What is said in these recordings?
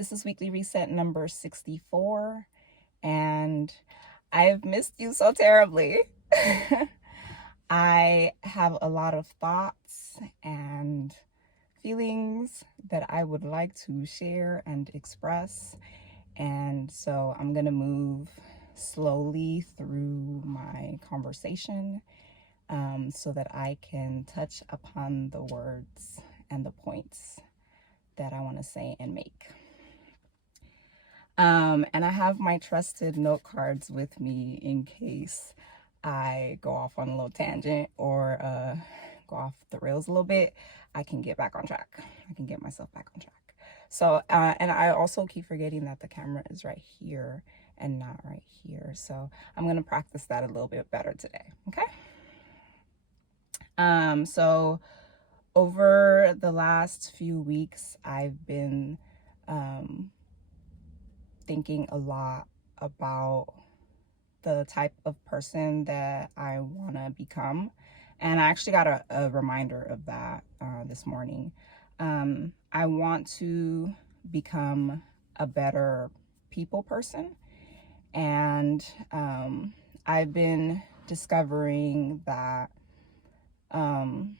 This is Weekly Reset number 64, and I've missed you so terribly. I have a lot of thoughts and feelings that I would like to share and express, and so I'm going to move slowly through my conversation so that I can touch upon the words and the points that I want to say and make. And I have my trusted note cards with me in case I go off on a little tangent or go off the rails a little bit. I can get back on track. I can get myself back on track. So, and I also keep forgetting that the camera is right here and not right here. So I'm going to practice that a little bit better today. Okay. So over the last few weeks, I've been thinking a lot about the type of person that I want to become. And I actually got a reminder of that this morning. I want to become a better people person. And I've been discovering that in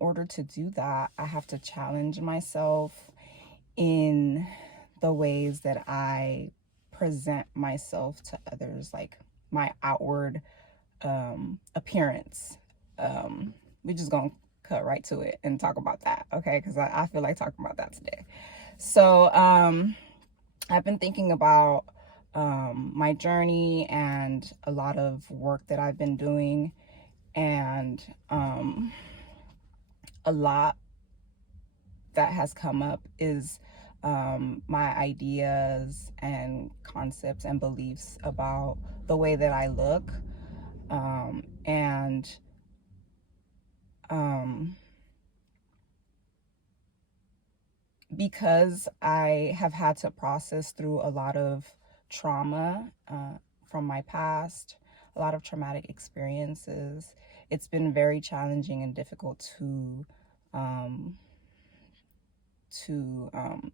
order to do that, I have to challenge myself in the ways that I present myself to others, like my outward appearance. We're just gonna cut right to it and talk about that, okay? Because I feel like talking about that today. So I've been thinking about my journey and a lot of work that I've been doing, and a lot that has come up is my ideas and concepts and beliefs about the way that I look, and because I have had to process through a lot of trauma from my past, a lot of traumatic experiences, it's been very challenging and difficult to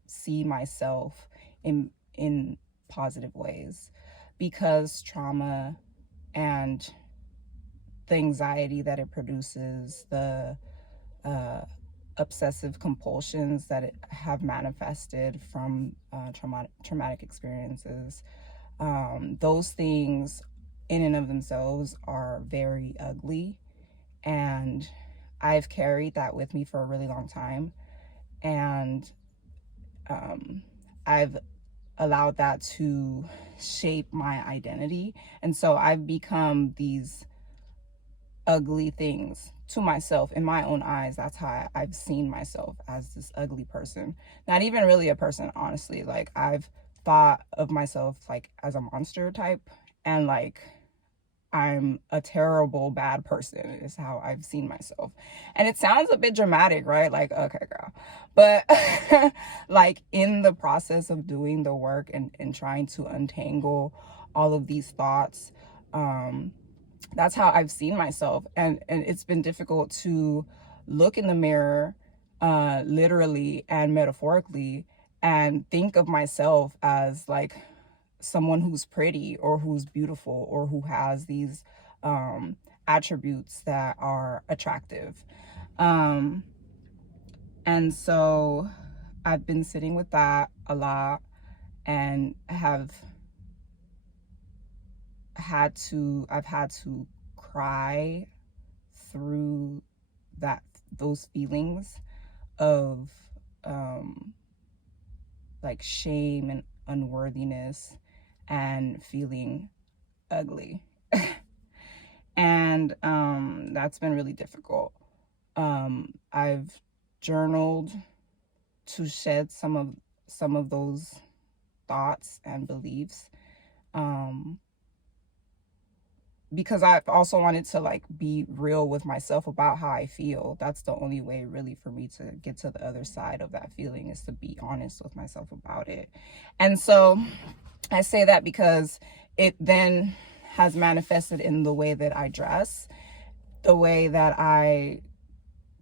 see myself in positive ways, because trauma and the anxiety that it produces, the obsessive compulsions that it have manifested from traumatic experiences, those things in and of themselves are very ugly, and I've carried that with me for a really long time. And I've allowed that to shape my identity. And so I've become these ugly things to myself in my own eyes. That's how I've seen myself, as this ugly person. Not even really a person, honestly. Like, I've thought of myself like as a monster type, and like I'm a terrible, bad person is how I've seen myself. And it sounds a bit dramatic, right? Like, okay, girl. But like, in the process of doing the work and trying to untangle all of these thoughts, that's how I've seen myself. And it's been difficult to look in the mirror, literally and metaphorically, and think of myself as like someone who's pretty or who's beautiful or who has these attributes that are attractive. And so I've been sitting with that a lot, and I've had to cry through those feelings of like shame and unworthiness and feeling ugly. And that's been really difficult. I've journaled to shed some of those thoughts and beliefs, because I've also wanted to like be real with myself about how I feel. That's the only way really for me to get to the other side of that feeling, is to be honest with myself about it. And so I say that because it then has manifested in the way that I dress, the way that I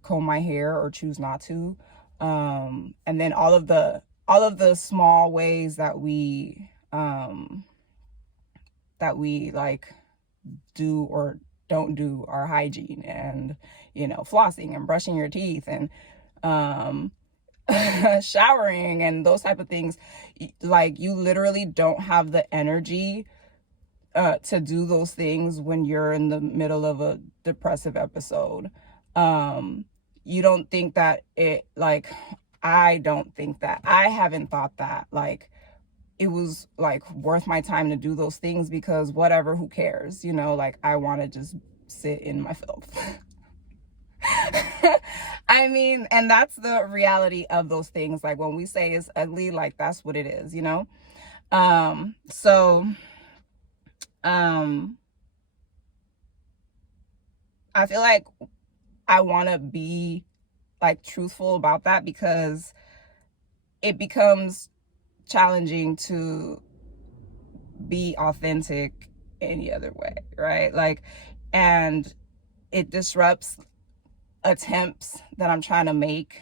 comb my hair or choose not to, and then all of the all of the small ways that we like do or don't do our hygiene, and flossing and brushing your teeth and showering and those type of things. Like, you literally don't have the energy to do those things when you're in the middle of a depressive episode. You don't think that it, like, I don't think that, I haven't thought that like it was like worth my time to do those things, because whatever, who cares, like, I want to just sit in my filth. I mean, and that's the reality of those things. Like, when we say it's ugly, like, that's what it is, so I feel like I want to be like truthful about that, because it becomes challenging to be authentic any other way, right? Like, and it disrupts attempts that I'm trying to make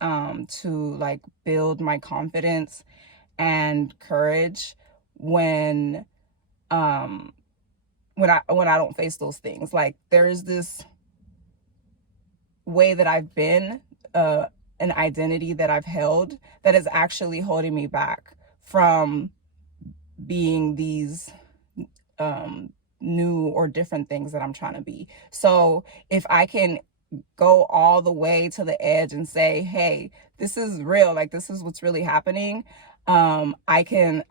to like build my confidence and courage when I don't face those things. Like, there is this way that I've been, an identity that I've held, that is actually holding me back from being these new or different things that I'm trying to be. So if I can go all the way to the edge and say, hey, this is real, like, this is what's really happening, I can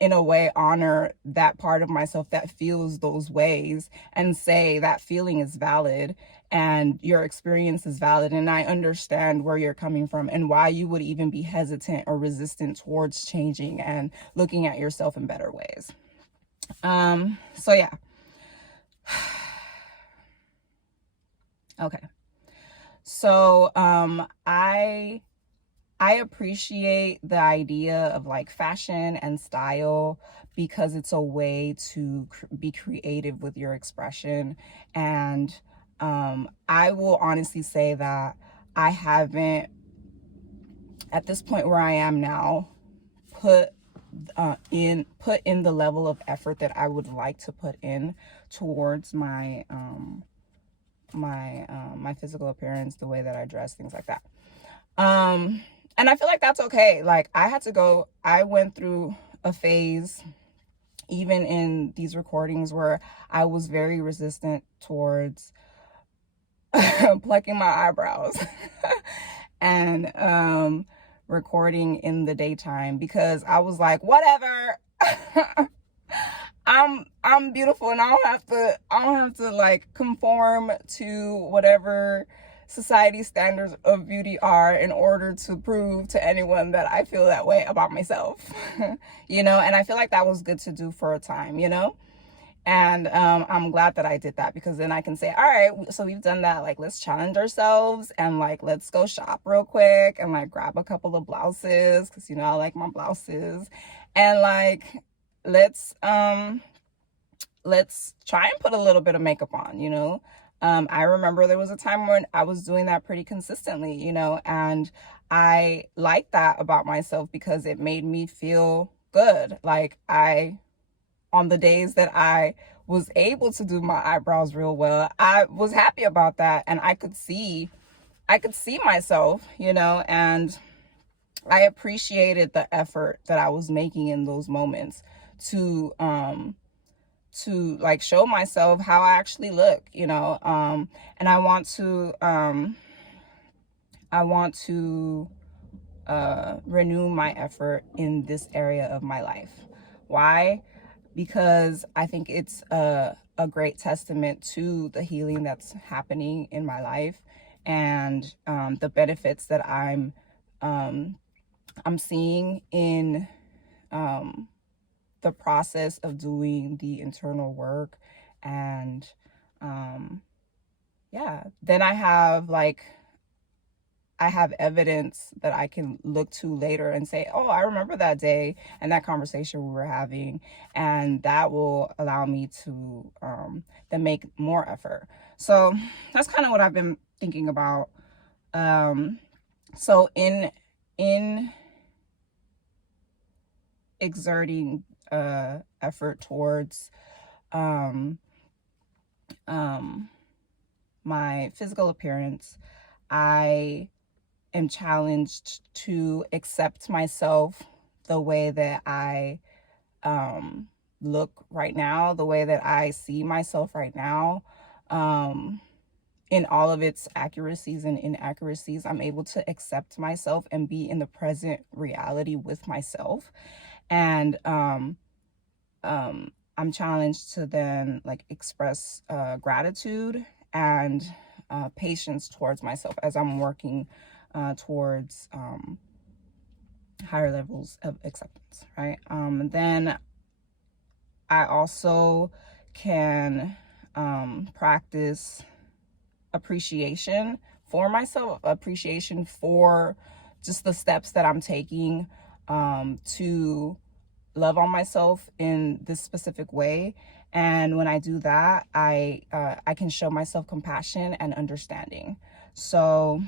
in a way honor that part of myself that feels those ways, and say that feeling is valid and your experience is valid, and I understand where you're coming from and why you would even be hesitant or resistant towards changing and looking at yourself in better ways. So yeah. Okay. So I appreciate the idea of like fashion and style, because it's a way to be creative with your expression. And I will honestly say that I haven't, at this point where I am now, put in the level of effort that I would like to put in towards my my physical appearance, the way that I dress, things like that. And I feel like that's okay. Like, I went through a phase, even in these recordings, where I was very resistant towards plucking my eyebrows and recording in the daytime, because I was like, whatever. I'm beautiful, and I don't have to like conform to whatever society standards of beauty are in order to prove to anyone that I feel that way about myself. And I feel like that was good to do for a time, and I'm glad that I did that, because then I can say, all right, so we've done that, like, let's challenge ourselves, and like, let's go shop real quick and like grab a couple of blouses, because I like my blouses, and like, let's try and put a little bit of makeup on. I remember there was a time when I was doing that pretty consistently, and I liked that about myself, because it made me feel good. Like, on the days that I was able to do my eyebrows real well, I was happy about that, and I could see myself, and I appreciated the effort that I was making in those moments to like show myself how I actually look, and I want to renew my effort in this area of my life. Why? Because I think it's a great testament to the healing that's happening in my life, and the benefits that I'm seeing in the process of doing the internal work. And yeah, then I have evidence that I can look to later and say, oh, I remember that day and that conversation we were having, and that will allow me to then make more effort. So that's kind of what I've been thinking about. So in exerting effort towards um, my physical appearance. I am challenged to accept myself the way that I look right now, the way that I see myself right now, in all of its accuracies and inaccuracies. I'm able to accept myself and be in the present reality with myself. And I'm challenged to then like express gratitude and patience towards myself as I'm working towards higher levels of acceptance, right? Then I also can practice appreciation for myself, appreciation for just the steps that I'm taking to love on myself in this specific way. And when I do that, I can show myself compassion and understanding. So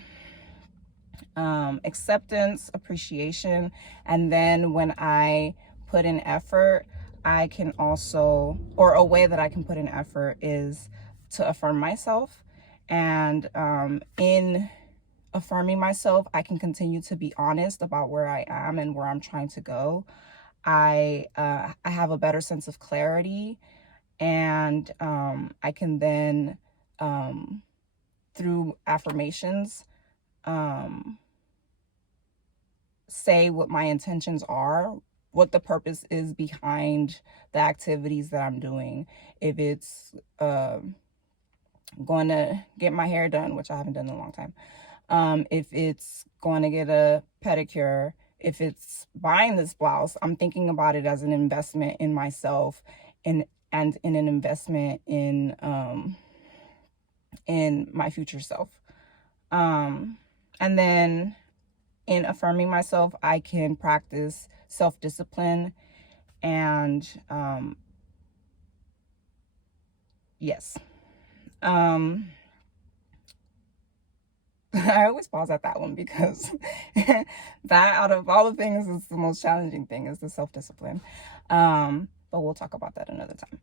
acceptance, appreciation, and then when I put in effort, I can also, or a way that I can put in effort is to affirm myself. And in affirming myself, I can continue to be honest about where I am and where I'm trying to go. I have a better sense of clarity, and I can then, through affirmations, say what my intentions are, what the purpose is behind the activities that I'm doing. If it's going to get my hair done, which I haven't done in a long time, if it's going to get a pedicure, if it's buying this blouse, I'm thinking about it as an investment in myself and in an investment in my future self. And then in affirming myself, I can practice self-discipline and yes. I always pause at that one because that out of all the things is the most challenging thing, is the self-discipline. But we'll talk about that another time.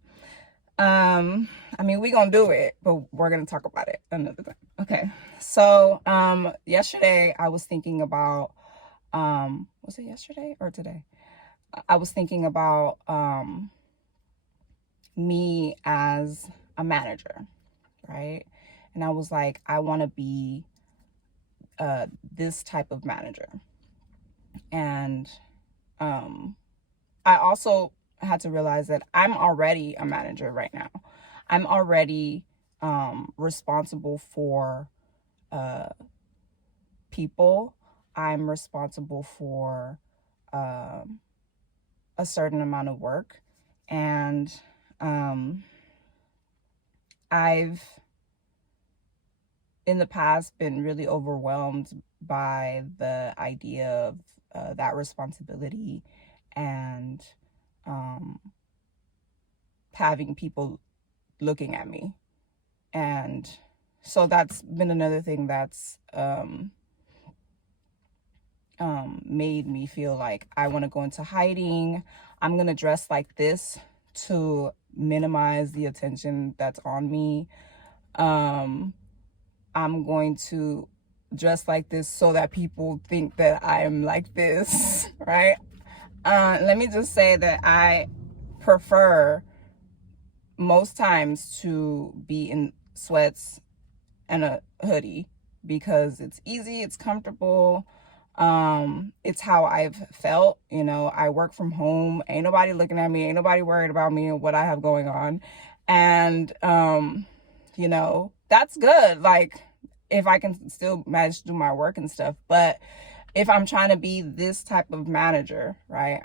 I mean, we're gonna do it, but we're gonna talk about it another time. Okay. So yesterday I was thinking about was it yesterday or today? I was thinking about me as a manager, right? And I was like, I want to be this type of manager. And I also had to realize that I'm already a manager right now. I'm already responsible for people. I'm responsible for a certain amount of work. And I've in the past been really overwhelmed by the idea of that responsibility and having people looking at me. And so that's been another thing that's made me feel like I want to go into hiding. I'm going to dress like this to minimize the attention that's on me. I'm going to dress like this so that people think that I'm like this, right? Let me just say that I prefer most times to be in sweats and a hoodie because it's easy, it's comfortable. It's how I've felt. You know, I work from home, ain't nobody looking at me, ain't nobody worried about me and what I have going on. And you know, that's good, like if I can still manage to do my work and stuff. But if I'm trying to be this type of manager, right,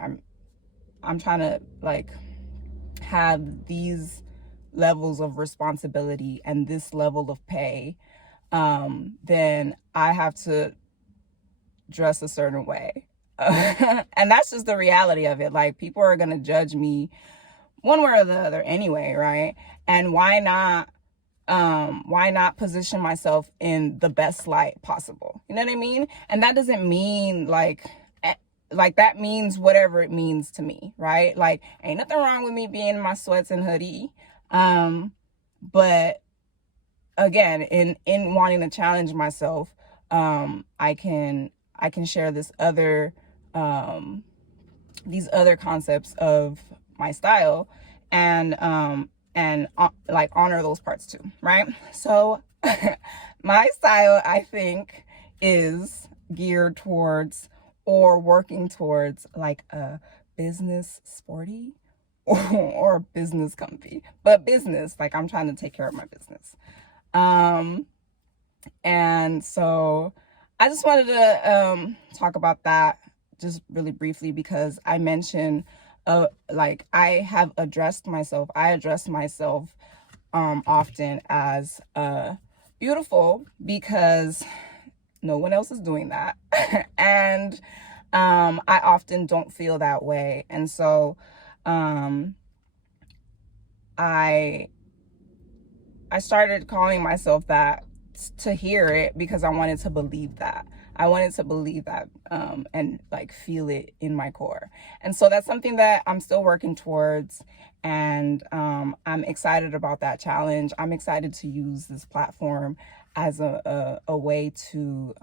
I'm trying to like have these levels of responsibility and this level of pay, then I have to dress a certain way. And that's just the reality of it. Like, people are going to judge me one way or the other anyway, right? And why not position myself in the best light possible? You know what I mean? And that doesn't mean like like that means whatever it means to me, right? Like ain't nothing wrong with me being in my sweats and hoodie. But again, in wanting to challenge myself, I can share these other concepts of my style, and like honor those parts too, right? So my style, I think, is geared towards or working towards like a business sporty or business comfy, but business, like I'm trying to take care of my business. And so I just wanted to talk about that just really briefly, because I mentioned like I address myself often as beautiful, because no one else is doing that. And I often don't feel that way. And so I started calling myself that to hear it, because I wanted to believe that. And like feel it in my core. And so that's something that I'm still working towards. And I'm excited about that challenge. I'm excited to use this platform as a way to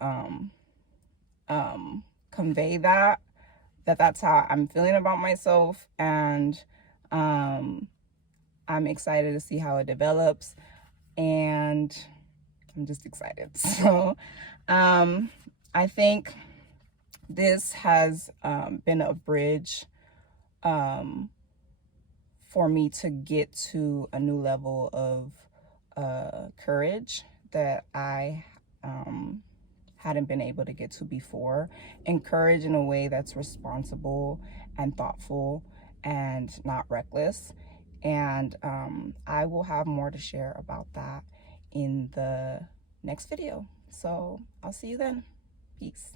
convey that's how I'm feeling about myself. And I'm excited to see how it develops. And I'm just excited. So I think this has been a bridge for me to get to a new level of courage that I hadn't been able to get to before. And courage in a way that's responsible and thoughtful and not reckless. And I will have more to share about that in the next video. So I'll see you then. Peace.